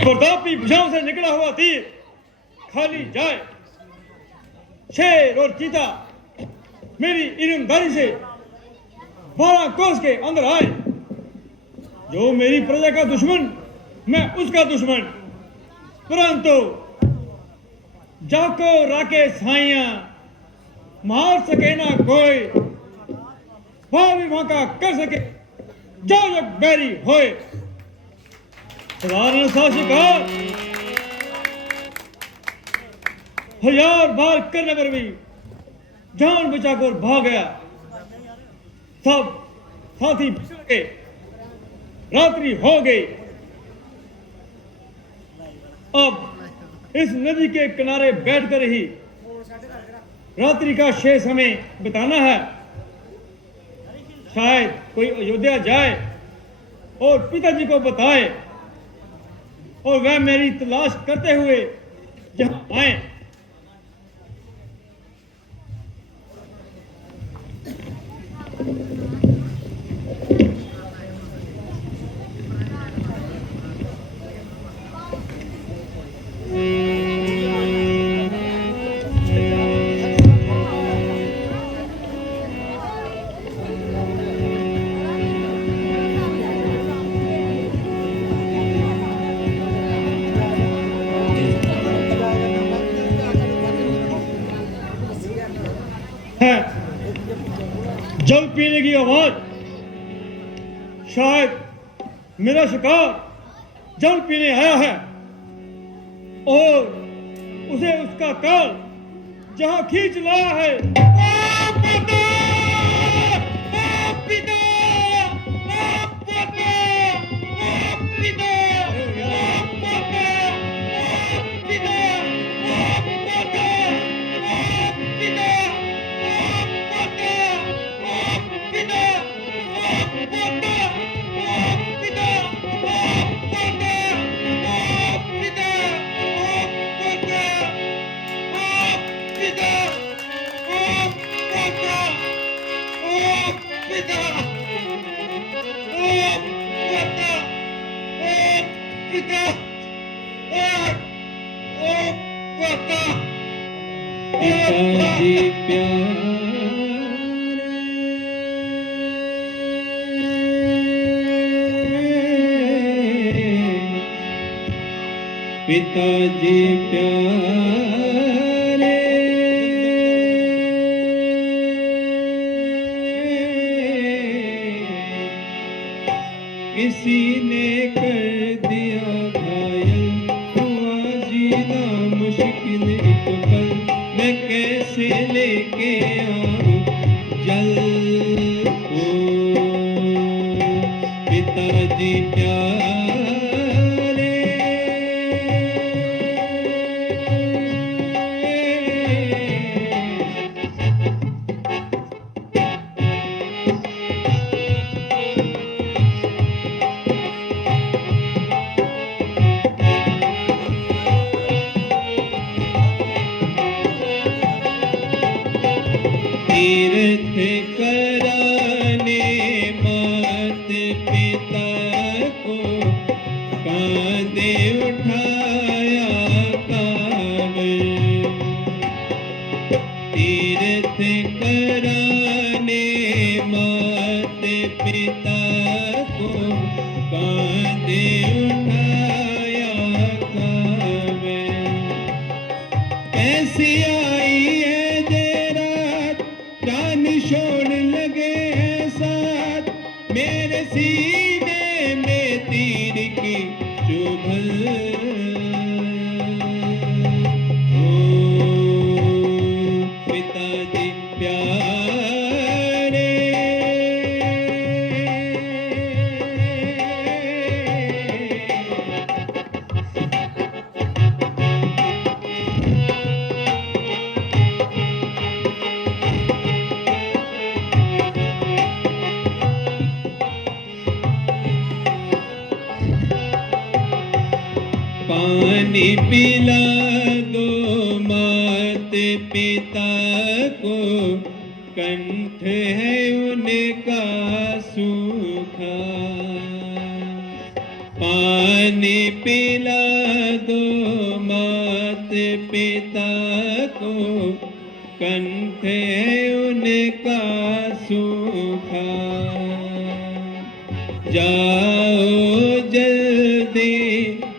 प्रतापी भुजाओं से निकला हुआ तीर खाली जाए। शेर और चीता मेरी ईमानदारी से 12 कोस के अंदर आए। जो मेरी प्रजा का दुश्मन मैं उसका दुश्मन, परंतु जाको राके साइया मार सके ना कोई, भावी वहां कर सके जो जग बैरी होए। साधारण शासक 1000 बार करने पर भी जान बचाकर भाग गया। सब साथी बिछड़ गए, रात्रि हो गई। अब इस नदी के किनारे बैठकर ही रात्रि का शेष समय बिताना है। शायद कोई अयोध्या जाए और पिताजी को बताए और वह मेरी तलाश करते हुए यहां आए। जल पीने की आवाज, शायद मेरा शिकार जल पीने आया है और उसे उसका काल जहां खींच लाया है। पिताजी प्यारे, किसी ने कर दिया घायल, हुआ जीना मुश्किल एक पल, मैं कैसे लेके आऊं जल को। पिताजी प्यारे, तीर्थ कराने मात पिता को कांधे उठाया कांवर। तीर्थ कराने मात पिता को कांधे उठाया कांवर। कैसी आई है छोड़ लगे हैं साथ, मेरे सीने में तीर की चुभन। ओ पिताजी प्यारे, पानी पिला दो मात पिता को, कंठ है उनका सूखा। पानी पिला दो मात पिता को, कंठ है उनका सूखा। जाओ जल्दी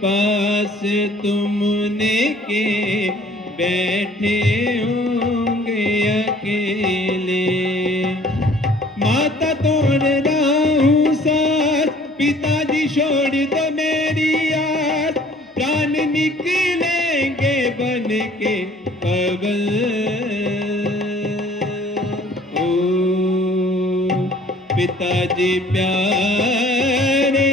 पास तुमने के, बैठे होंगे अकेले। माता तोड़ रहा हूँ साथ, पिताजी छोड़ दो मेरी याद, प्राण निकलेंगे बन के पवन। ओ पिताजी प्यारे,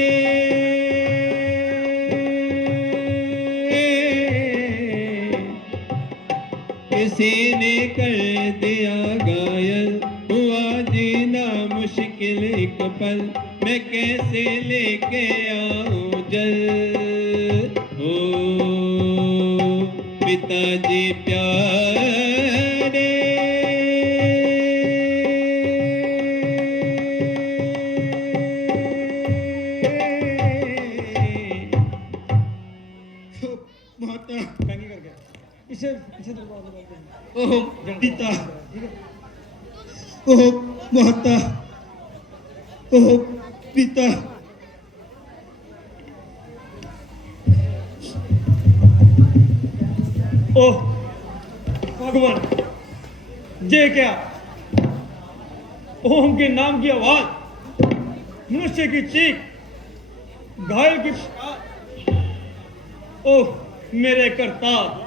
किसी ने कर दिया घायल, हुआ जीना मुश्किल एक पल, मैं कैसे लेके आऊं जल। ओ पिताजी प्यारे, माता कंगी करके इसे इसे ओह पिता, ओह माता, ओह पिता। ओह भगवान, ये क्या? ओम के नाम की आवाज, मनुष्य की चीख, घायल की पुकार। ओह मेरे करतार,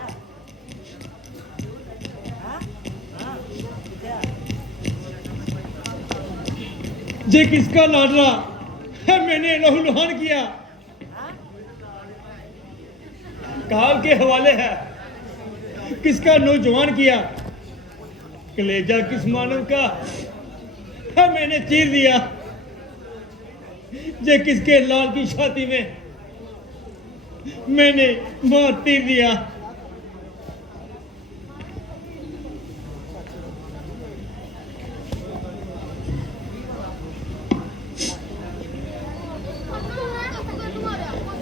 ये किसका लाडला है? मैंने लहूलुहान किया, काल के हवाले है। किसका नौजवान किया? कलेजा किस मानव का है? मैंने चीर दिया। ये किसके लाल की छाती में मैंने मार तीर दिया।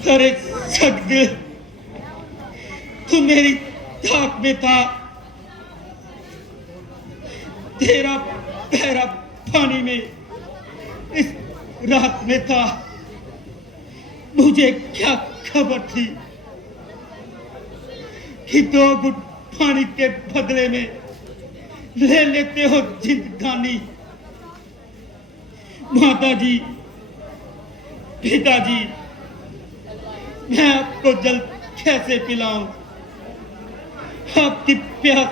अरे सख्त, तू मेरी ताक में था, तेरा पहरा पानी में इस रात में था। मुझे क्या खबर थी कि 2 घुट पानी के बदले में ले लेते हो जिंदगानी। माता जी, पिताजी, मैं आपको जल कैसे पिलाऊं? आपकी प्यास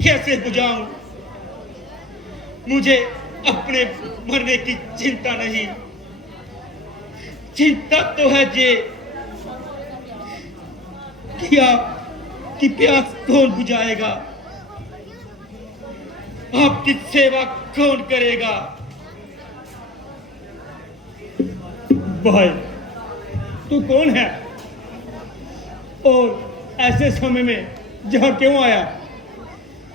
कैसे बुझाऊं? मुझे अपने मरने की चिंता नहीं, चिंता तो है ये कि आपकी प्यास कौन बुझाएगा, आपकी सेवा कौन करेगा। भाई तू कौन है और ऐसे समय में जहां क्यों आया?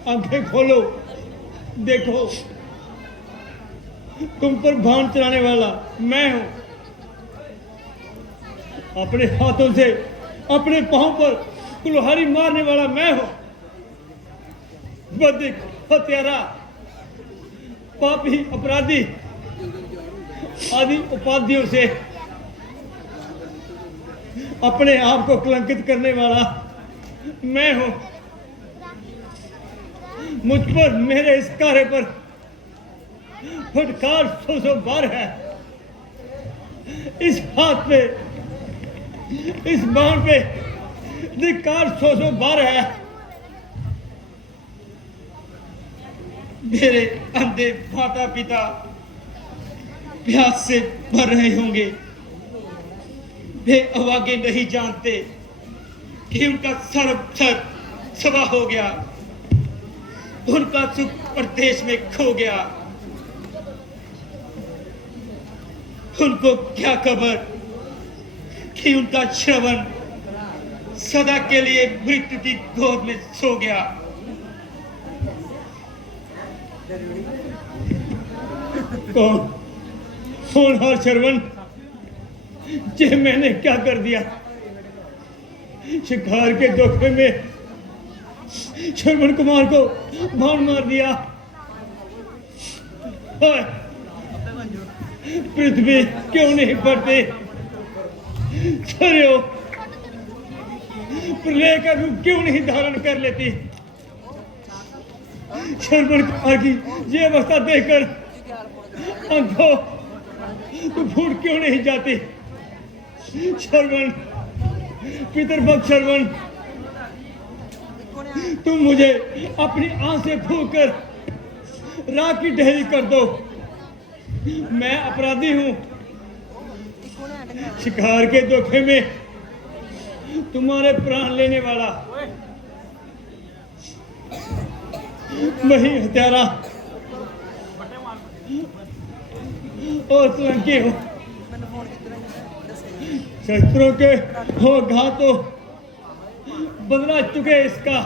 आंखें खोलो, देखो, तुम पर भान चलाने वाला मैं हूं। अपने हाथों से अपने पांव पर कुल्हाड़ी मारने वाला मैं हूं। बदिक, हत्यारा, पापी, अपराधी आदि उपाधियों से अपने आप को कलंकित करने वाला मैं हूं। मुझ पर, मेरे इस कार्य पर फटकार 100 बार है। इस हाथ पे, इस बाण पे धिक्कार 100 बार है। मेरे अंधे माता पिता प्यास से मर रहे होंगे। वे अवागे नहीं जानते कि उनका सर सवा हो गया, उनका सुख प्रदेश में खो गया। उनको क्या खबर कि उनका श्रवण सदा के लिए मृत्यु की गोद में सो गया। कौन कौन और श्रवण, ये मैंने क्या कर दिया? शिकार के धोखे में श्रवण कुमार को बाण मार दिया। हाय, पृथ्वी क्यों नहीं पड़ती? सरियो प्रलय का रूप क्यों नहीं धारण कर लेती? श्रवण कुमार की ये अवस्था देखकर आंखों तो फूट क्यों नहीं जाती? श्रवण, पितरभक्त श्रवण, तुम मुझे अपनी आंख से फूंक कर राख की ढेरी कर दो। मैं अपराधी हूं। शिकार के धोखे में तुम्हारे प्राण लेने वाला मैं ही हत्यारा और कलंकी हूं। शस्त्रों के हो घातों बदला चुके इसका,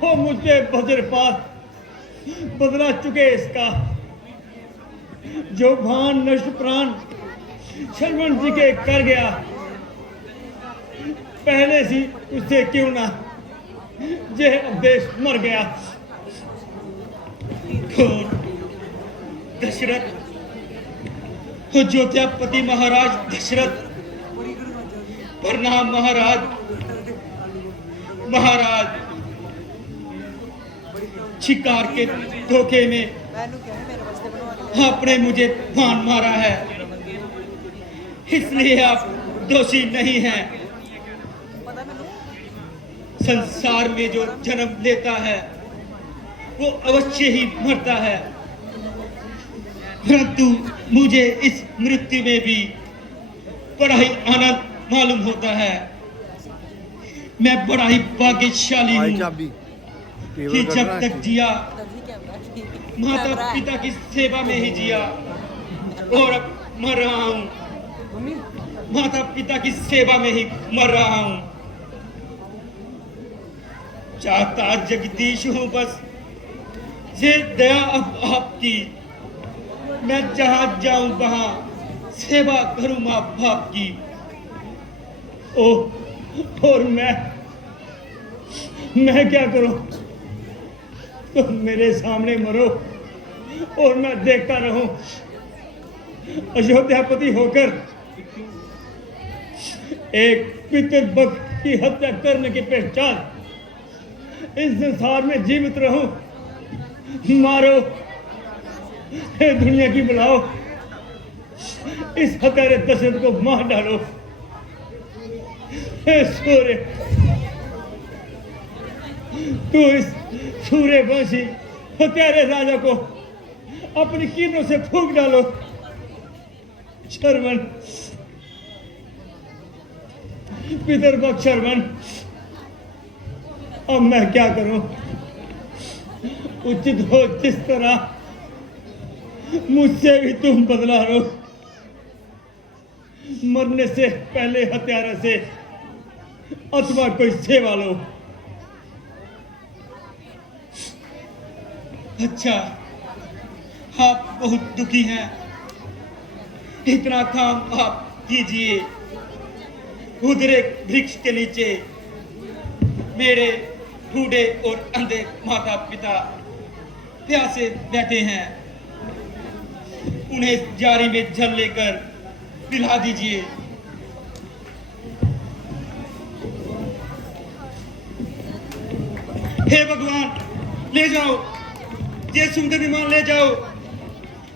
हो मुझे वज्रपात बदला चुके इसका। जो भान नष्ट प्राण श्रवण जी के कर गया, पहले से उससे क्यों ना ये उपदेश मर गया। दशरथ, अयोध्यापति महाराज दशरथ, प्रणाम महाराज। महाराज, शिकार के धोखे में आपने मुझे बाण मारा है, इसलिए आप दोषी नहीं हैं। संसार में जो जन्म लेता है वो अवश्य ही मरता है, परंतु मुझे इस मृत्यु में भी बड़ा ही आनंद मालूम होता है। मैं बड़ा ही भाग्यशाली हूँ कि जब तक जिया माता पिता की सेवा में ही जिया, और अब मर रहा हूँ माता पिता की सेवा में ही मर रहा हूँ। चाहता जगदीश हूँ बस ये दया अब आपकी, मैं जहां जाऊं वहां सेवा करूं मां बाप की। और मैं क्या करूं? तुम मेरे सामने मरो और मैं देखता रहूं। अयोध्यापति होकर एक पितृभक्त की हत्या करने की पहचान इस संसार में जीवित रहूं। मारो, हे दुनिया की बुलाओ, इस हत्यारे दशरथ को मार डालो। हे सूर्य, तू इस सूर्यवंशी हत्यारे राजा को अपनी किरणों से फूंक डालो। श्रवण, पितरभक्त श्रवण, अब मैं क्या करूं? उचित हो जिस तरह मुझसे भी तुम बदला लो। मरने से पहले हत्यारे से अथवा कोई सेवा लो। अच्छा, आप बहुत दुखी हैं, इतना काम आप कीजिए। उधर एक वृक्ष के नीचे मेरे बूढ़े और अंधे माता पिता प्यासे बैठे हैं, उन्हें जारी में जल लेकर पिला दीजिए। हे भगवान, ले जाओ, ये सुंदर विमान ले जाओ।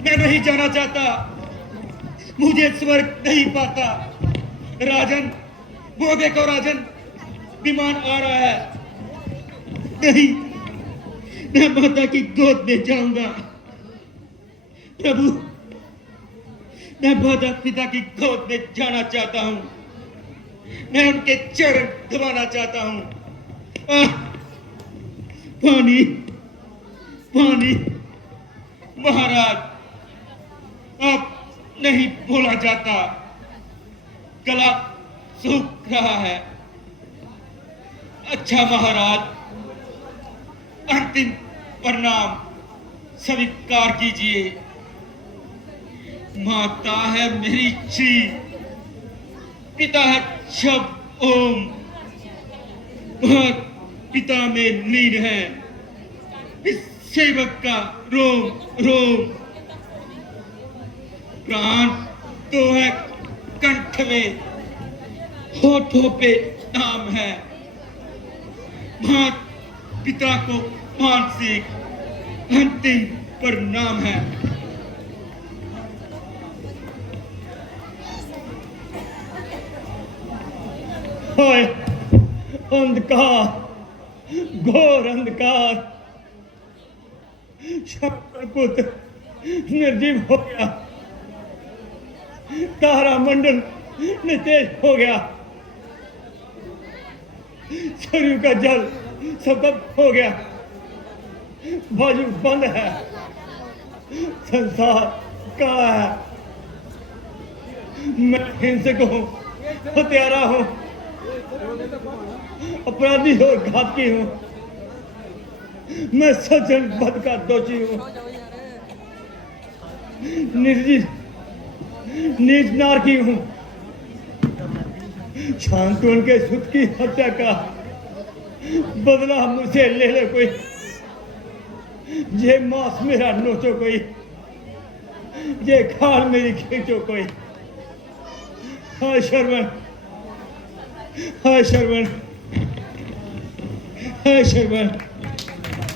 मैं नहीं जाना चाहता, मुझे स्वर्ग नहीं पाता। राजन, वो देखो राजन, विमान आ रहा है। नहीं, मैं माता की गोद में जाऊंगा। प्रभु, मैं माता पिता की गोद में जाना चाहता हूं। मैं उनके चरण दबाना चाहता हूं। पानी, पानी। महाराज, आप नहीं बोला जाता, गला सूख रहा है। अच्छा महाराज, अंतिम प्रणाम स्वीकार कीजिए। माता है मेरी श्री, पिता है शब ओम। पिता में लीन है इस सेवक का रोम रोम। प्राण तो है कंठ में, होठों पे नाम है। मात पिता को मानसिक अंतिम परिणाम है। हाय अंधकार, घोर अंधकार। शंकर पुत्र निर्जीव हो गया, तारा मंडल नितेज हो गया, सरयू का जल सबक हो गया, बाजू बंद है, संसार का है। मैं हिंसक हूँ, हत्यारा हूँ, अपराधी और घातकी हूँ। मैं सज्जन पद का दोषी हूँ। निर्जीव नीच नारकी हूँ। शांतवन के सुत की हत्या का बदला मुझसे ले ले कोई। ये मांस मेरा नोचो कोई, ये खाल मेरी खींचो कोई। हाय शर्मन, हाय शर्मन, हाय शर्मन।